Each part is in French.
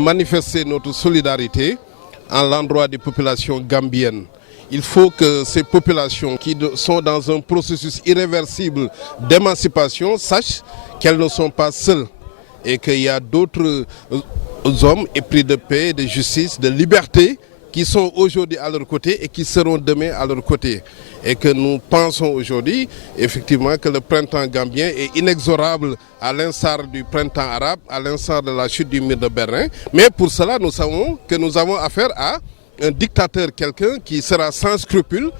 Manifester notre solidarité à l'endroit des populations gambiennes. Il faut que ces populations qui sont dans un processus irréversible d'émancipation sachent qu'elles ne sont pas seules et qu'il y a d'autres hommes épris de paix, de justice, de liberté qui sont aujourd'hui à leur côté et qui seront demain à leur côté. Et que nous pensons aujourd'hui effectivement que le printemps gambien est inexorable à l'instar du printemps arabe, à l'instar de la chute du mur de Berlin. Mais pour cela, nous savons que nous avons affaire à un dictateur, quelqu'un qui sera sans scrupules.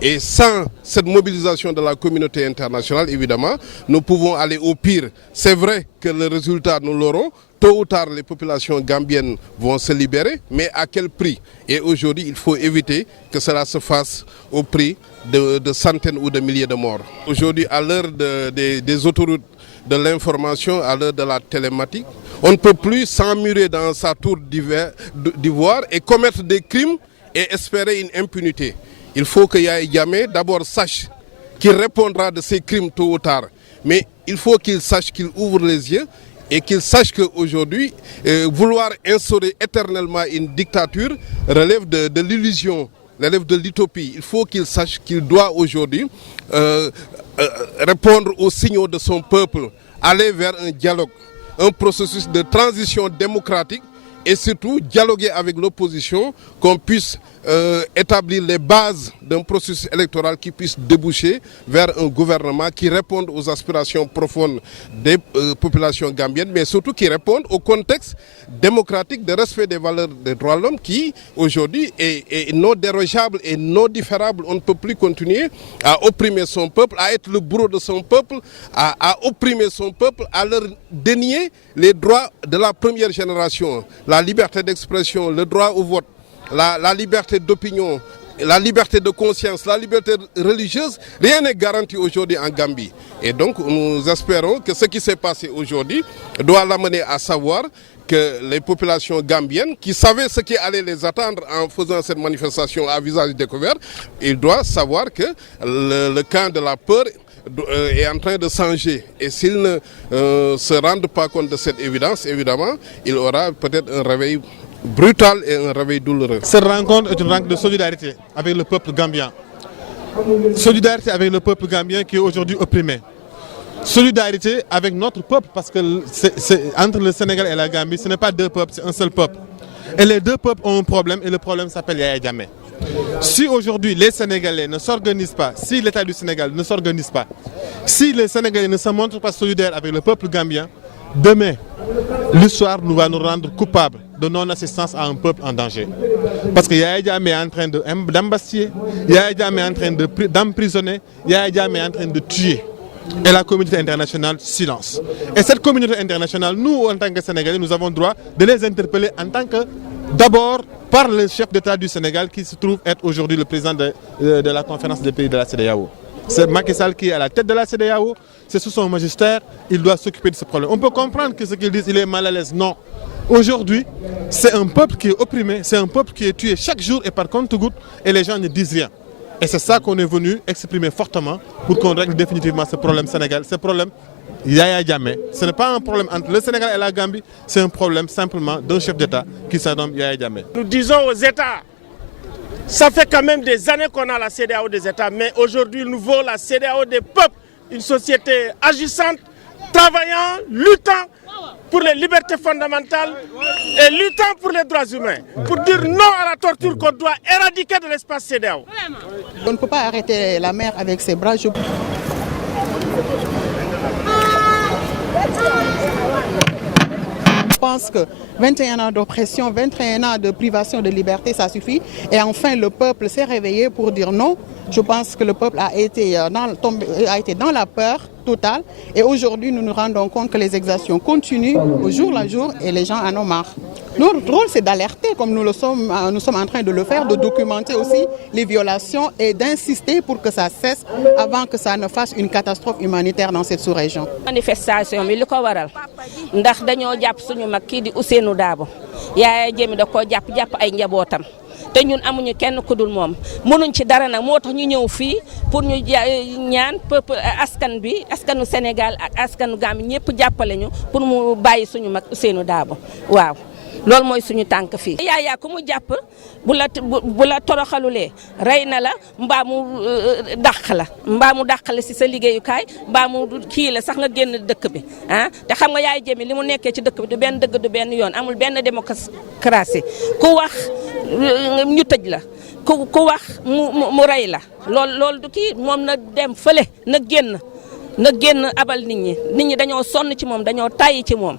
Et sans cette mobilisation de la communauté internationale, évidemment, nous pouvons aller au pire. C'est vrai que le résultat, nous l'aurons. Tôt ou tard, les populations gambiennes vont se libérer, mais à quel prix? Et aujourd'hui, il faut éviter que cela se fasse au prix de centaines ou de milliers de morts. Aujourd'hui, à l'heure des autoroutes de l'information, à l'heure de la télématique, on ne peut plus s'emmurer dans sa tour d'ivoire et commettre des crimes et espérer une impunité. Il faut que Yaya Jammeh d'abord sache qu'il répondra de ses crimes tôt ou tard. Mais il faut qu'il sache qu'il ouvre les yeux et qu'il sache qu'aujourd'hui, vouloir instaurer éternellement une dictature relève de l'illusion, relève de l'utopie. Il faut qu'il sache qu'il doit aujourd'hui répondre aux signaux de son peuple, aller vers un dialogue, un processus de transition démocratique et surtout dialoguer avec l'opposition, qu'on puisse établir les bases d'un processus électoral qui puisse déboucher vers un gouvernement qui réponde aux aspirations profondes des populations gambiennes, mais surtout qui réponde au contexte démocratique de respect des valeurs des droits de l'homme qui aujourd'hui est non dérogeable et non différable. On ne peut plus continuer à opprimer son peuple, à être le bourreau de son peuple, à opprimer son peuple, à leur dénier les droits de la première génération, la liberté d'expression, le droit au vote, la liberté d'opinion, la liberté de conscience, la liberté religieuse. Rien n'est garanti aujourd'hui en Gambie. Et donc nous espérons que ce qui s'est passé aujourd'hui doit l'amener à savoir que les populations gambiennes qui savaient ce qui allait les attendre en faisant cette manifestation à visage découvert, ils doivent savoir que le camp de la peur est en train de changer. Et s'ils ne se rendent pas compte de cette évidence, évidemment, il aura peut-être un réveil brutal et un réveil douloureux. Cette rencontre est une rencontre de solidarité avec le peuple gambien. Solidarité avec le peuple gambien qui est aujourd'hui opprimé. Solidarité avec notre peuple parce que entre le Sénégal et la Gambie, ce n'est pas deux peuples, c'est un seul peuple. Et les deux peuples ont un problème et le problème s'appelle Yaya Jammeh. Si aujourd'hui les Sénégalais ne s'organisent pas, si l'État du Sénégal ne s'organise pas, si les Sénégalais ne se montrent pas solidaires avec le peuple gambien, demain, l'histoire va nous rendre coupables de non-assistance à un peuple en danger. Parce que Yaya Jammeh est en train d'embastiller, Yaya Jammeh est en train d'emprisonner, Yaya Jammeh est en train de tuer. Et la communauté internationale, silence. Et cette communauté internationale, nous, en tant que Sénégalais, nous avons le droit de les interpeller en tant que, d'abord, par le chef d'État du Sénégal qui se trouve être aujourd'hui le président de la conférence des pays de la CEDEAO. C'est Macky Sall qui est à la tête de la CEDEAO, c'est sous son magistère, il doit s'occuper de ce problème. On peut comprendre que ce qu'ils disent, il est mal à l'aise. Non. Aujourd'hui, c'est un peuple qui est opprimé, c'est un peuple qui est tué chaque jour et par compte-gouttes et les gens ne disent rien. Et c'est ça qu'on est venu exprimer fortement pour qu'on règle définitivement ce problème Sénégal, ce problème Yaya Jammeh. Ce n'est pas un problème entre le Sénégal et la Gambie, c'est un problème simplement d'un chef d'État qui s'appelle Yaya Jammeh. Nous disons aux États, ça fait quand même des années qu'on a la CEDEAO des États, mais aujourd'hui nous voulons la CEDEAO des peuples, une société agissante, travaillant, luttant pour les libertés fondamentales et luttant pour les droits humains, pour dire non à la torture qu'on doit éradiquer de l'espace CEDEAO. On ne peut pas arrêter la mer avec ses bras. Je pense que 21 ans d'oppression, 21 ans de privation de liberté, ça suffit. Et enfin, le peuple s'est réveillé pour dire non. Je pense que le peuple a été dans la peur totale. Et aujourd'hui, nous nous rendons compte que les exactions continuent au jour le jour et les gens en ont marre. Notre rôle, c'est d'alerter, comme nous sommes en train de le faire, de documenter aussi les violations et d'insister pour que ça cesse avant que ça ne fasse une catastrophe humanitaire dans cette sous-région. Manifestation, mais le ko waral ndax dañoo japp suñu mag ki di Ousseynou Dabo Yaya Jammeh da ko japp ay njabootam te ñun amuñu kenn ku dul moom mënuñ ci dara nag moo tax ñu ñëw fii pour ñu ñaan peuple askan bi askanu Sénégal ak askanu Gambie ñëpp jàppale ñu pour mu bàyyi suñu mag Ousseynou Dabo waaw loolu mooy suñu tànk fii. Yaya ku mu jàpp bu la toroxalulee rey na la mbaa mu dàq la mbaa mu dàq la si sa liggéeyukaay mbaa mu kii la sax nga génn dëkk bi ah te xam nga Yaya Jammeh li mu nekkee ci dëkk bi du benn dëgg du benn yoon amul benn démocratie ku wax ñu tëj la ku wax mu rey la loolu du kii moom na dem fële na génn abal nit ñi dañoo sonn ci moom dañoo tàyyi ci moom.